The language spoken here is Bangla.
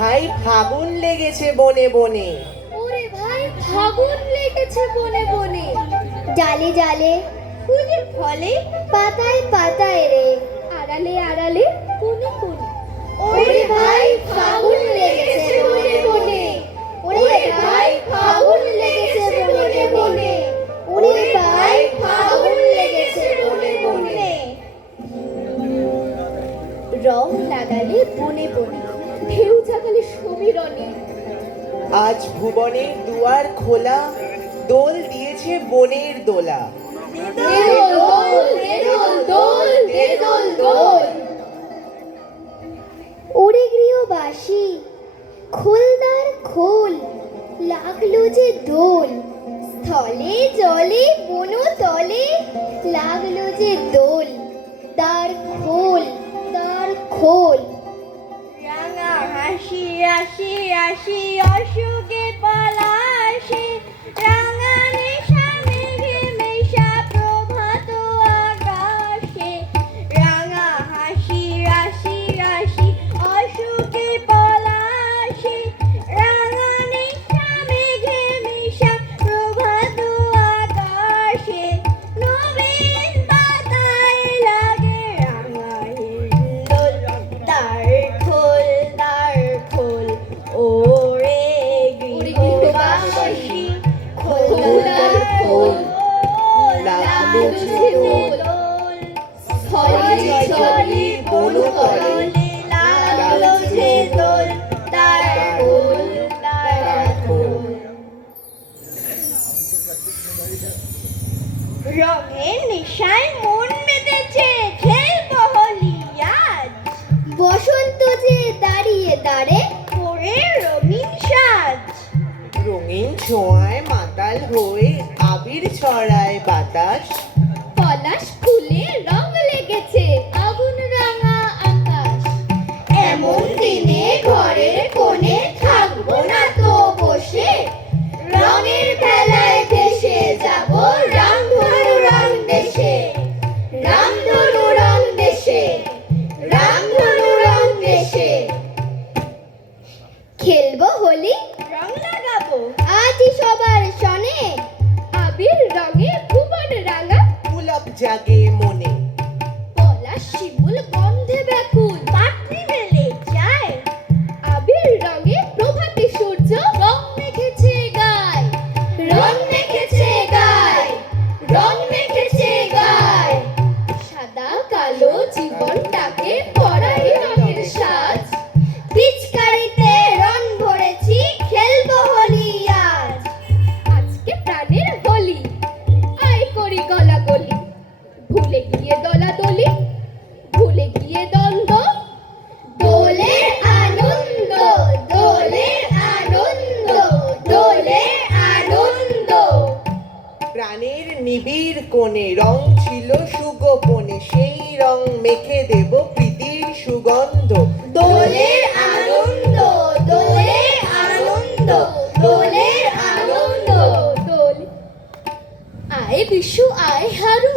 ভাই ফাগুন লেগেছে বনে বনে। ওরে ভাই, ফাগুন লেগেছে বনে বনে। জালে জালে ফুলে ফলে, পাতায় পাতায় রে। আড়ালে আড়ালে কোনে কোনে সমীরণে আজ ভুবনের দুয়ার খোলা দোল দিয়েছে বনের দোলা। দোল দোল দোল দোল দোল ওরে গৃহবাসী খোলদার খোল লাগল যে দোল। স্থলে জলে বন তলে লাগল যে দোল। দ্বার খোল দ্বার খোল। হাসি আসি আসি অসুখে রঙের নেশায় মন মেতেছে খেলব হোলি আজ। বসন্ত যে দাঁড়িয়ে দাঁড়ে পরে রঙিন সাজ। রঙিন ছোঁয়ায় মাতাল হয়ে আবির ছড়ায় বাতাস। আজই সবার সনে। আবির রঙে ভুবন রাঙা। পুলক জাগে মনে। পলাশ শিমুল নিবিড় কোণে রং ছিল সুগোপনে, সেই রং মেখে দেব প্রীতির সুগন্ধ। দোলের আনন্দ দোলের আনন্দ দোলের আনন্দ, দোল আয় বিশু, আয় হারু